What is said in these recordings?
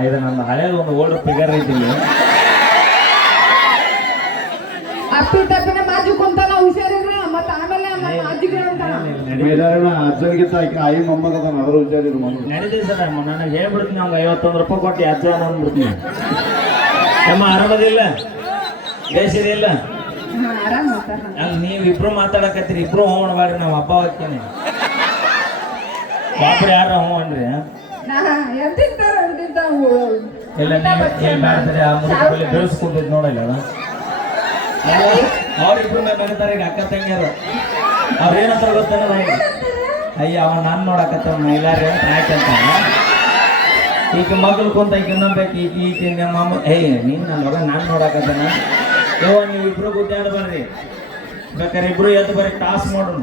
ಇದು ನನ್ನ ಹಳೇದು ಒಂದು ಓಲ್ಡ್ ಫಿಗರ್ ಐತಿ ಇಲ್ಲಿ ಅಪ್ಪಿ ತಪ್ಪಿನ ಮಾಜು ಕುಂತಾನ ಹುಷಾರಿದ್ರ ಮತ್ತ ಆಮೇಲೆ ನಮ್ಮ ಅಜ್ಜಿಗೆ ಅಂತಾನ ಮೇಲಾರಣ ಅಜ್ಜನಿಗಿಂತ ಆಕೆ ಆಯಿ ಮೊಮ್ಮಗದ ಅದ್ರ ಹುಷಾರಿರು ಮನೆ ನಡೀತೀವಿ ಸರ್ ನನಗೆ ಹೇಳ್ಬಿಡ್ತೀನಿ ಅವ್ಗೆ ಐವತ್ತೊಂದು ರೂಪಾಯಿ ಕೊಟ್ಟು ಅಜ್ಜ ಅಂದ್ಬಿಡ್ತೀನಿ. ನಮ್ಮ ಆರಾಮದಿಲ್ಲ ದೇಶದಿಲ್ಲ ಅಲ್ಲಿ ನೀವು ಇಬ್ರು ಮಾತಾಡಕತ್ತೀರಿ ಇಬ್ರು ಹ್ಞೂ ಬಾರಿ ನಾವು ಹಬ್ಬ ಹಾಕ್ತೇನೆ. ಬಾಬ್ರಿ ಯಾರ ಹ್ಞೂ ಅನ್ರಿ ನೀವು ಏನ್ ಮಾಡ್ತಾರೆ ಆ ಮುಖದಲ್ಲಿ ನೋಡಲ್ಲ ಅವ್ರಿಬ್ರು ಮೇಲೆ ಬರೀತಾರೆ ಈಗ ಅಕ್ಕ ತಂಗಿಯರು. ಅವ್ರು ಏನಂತ ಗೊತ್ತಾನ ಅಯ್ಯ ಅವ ನಾನು ನೋಡಕತ್ತ ಮೈಲಾರಿ ಅಂತ ಯಾಕಂತ ಈಗ ಮಗಳು ಕುಂತ ಈಗ ಇನ್ನೊಂಬೇಕು ಈಗ ಈಗ ನಮ್ಮ ಅಮ್ಮ ಏಯ್ ನೀನು ನನ್ನ ಮಗ ನಾನು ನೋಡಕತ್ತಾನ? ಯೋ ನೀವು ಇಬ್ರು ಗುದ್ದಾಡ ಬರ್ರಿ. ಬೇಕಾದ್ರೆ ಇಬ್ರು ಎದ್ದು ಬರ್ರಿ ಟಾಸ್ ಮಾಡೋಣ.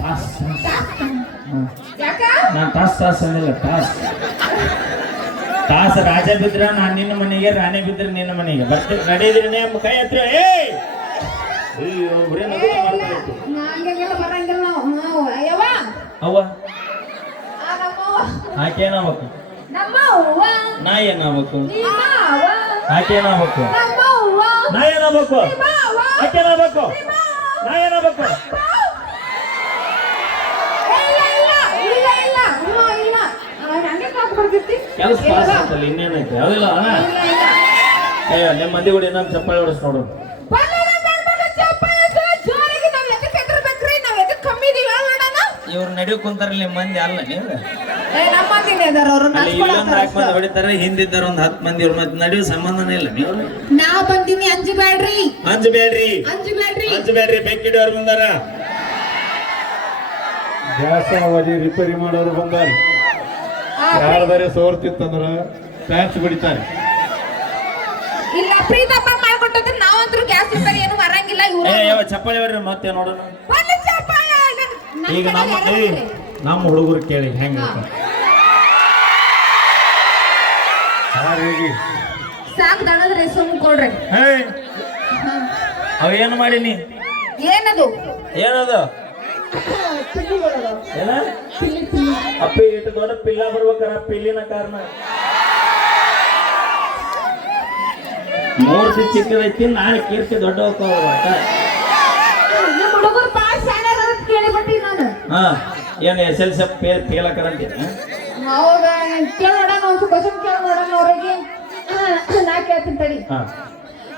ಟಾಸ್. ನಾನು ತಾಸ್ ತಾಸ್ ಅಂದಿಲ್ಲ ತಾಸ್ ತಾಸ ರಾಜ ಬಿದ್ರ ನಾನು ನಿನ್ನ ಮನೆಗೆ ರಾಣಿ ಬಿದ್ರೆ ನಿನ್ನ ಮನೆಗೆ. ಬರ್ತೀನಿ ನಡೀದ್ರಿ ನೇಮ್ ಕೈ ಹತ್ರ ಅಯ್ಯೋ, ಬರೀ ಅವ್ವ? ಆಕೆ ಏನಾಗಬೇಕು ನಾ ಏನಾಗ್ಬೇಕು ಆಕೆ ಏನಾಗಬೇಕು ನಾ ಏನಾಗ್ಬೇಕು ಆಕೆ ಏನಾಗಬೇಕು ನಾ ಏನಾಗ್ಬೇಕು ಏ, ಇಲ್ಲ ಇಲ್ಲ ಇಲ್ಲ ಇಲ್ಲ ಹ್ಞೂ ಇಲ್ಲ ಆ, ಹಂಗೆ ಕಾಕ್ ಬರ್ತಿರ್ತಿ ಕೆಲಸ ಪಾಸ್ ಆಯ್ತಲ್ಲ ಇನ್ನೇನೈತೆ? ಅದಿಲ್ಲ ಅಯ್ಯೋ ನಿಮ್ಮ ಮಂದಿ ಕೂಡ ಇನ್ನೊಂದು ಚಪ್ಪಾಳೆ ಹೊಡಿಸ್ ನೋಡು? ಇವ್ರು ನಡೆಯೋ ಕುಂತಾರಲ್ಲ ನಿಮ್ಮ ಮಂದಿ ಅಲ್ಲ ನೀವು? ಏ, ಇಲ್ಲೊಂದು ನಾಲ್ಕು ಮಂದಿ ಹೊಡಿತಾರೆ ಹಿಂದಿದ್ದಾರೆ ಒಂದು ಹತ್ತು ಮಂದಿ ಇವ್ರ ಮತ್ತೆ ನಡೆಯೋ ಸಂಬಂಧನೇ ಇಲ್ಲ ನೀವು ನಾ ಬಂದೀನಿ ಅಂಜಬೇಡ್ರಿ ಅಂಜಬೇಡ್ರಿ ಅಂಜಬೇಡ್ರಿ ಅಂಜಬೇಡ್ರಿ ಬೆಕ್ಕಿಡಿಯವ್ರು ಬಂದಾರ. ಜಾಸ್ತಿ ಅವಧಿ ರಿಪೇರಿ ಮಾಡೋರು ಬಂದಾರೆ. ಯಾರ್ದಾರೆ ಸೋರ್ತಿತ್ತಂದ್ರ ಪ್ಯಾಚ್ ಬಿಡಿತಾರೆ. ಇಲ್ಲ ಪ್ರೀತಪ್ಪ ಮಾಡ್ಕೊಂಡ್ರೆ ನಾವಂತ್ರು ಗ್ಯಾಸ್ ರಿಪೇರಿ ಏನು ಬರಂಗಿಲ್ಲ ಇವ್ರು ಏ ಯಾವ ಚಪ್ಪಾಳೆ ಬರ್ರಿ ಮತ್ತೆ ನೋಡೋಣ. ಒಂದು ಚಪ್ಪಾಳೆ ನನ್- ನನ್ ಈಗ ನಮ್ಮ? ನಮ್ಮ ಹುಡುಗರು ಕೇಳಿ ಹೆಂಗ ಯಾರಿಗೆ ಸಾಕ್ ದಣದ್ರಿ ಸುಮ್ ಕೊಡ್ರಿ. ಅವ ಏನು ಮಾಡೀನಿ? ಏನದು? ಏನದು? ಏನ? ಅಪ್ಪಿ ಇಟ್ಟು ದೊಡ್ಡ ಪಿಲ್ಲ ಬರ್ಬೇಕಾರ ಪಿಲ್ಲಿನ ಕಾರಣ. ಮೂರ್ತಿ ಚಿಕ್ಕದೈತಿ ನಾಳೆ ಕೀರ್ತಿ ದೊಡ್ಡ ಹಾ ಏನು S L C fail fail ಆಕರಂತೆ ಹೌದಾ ಕೇಳ ನೋಡೋಣ ಒಂದು ಕ್ವಶನ್ ಕೇಳ ನೋಡೋಣ ಅವ್ರಿಗೆ. ನಾ ಕೇಳ್ತೀನಿ ತಡಿ. ಹಾ.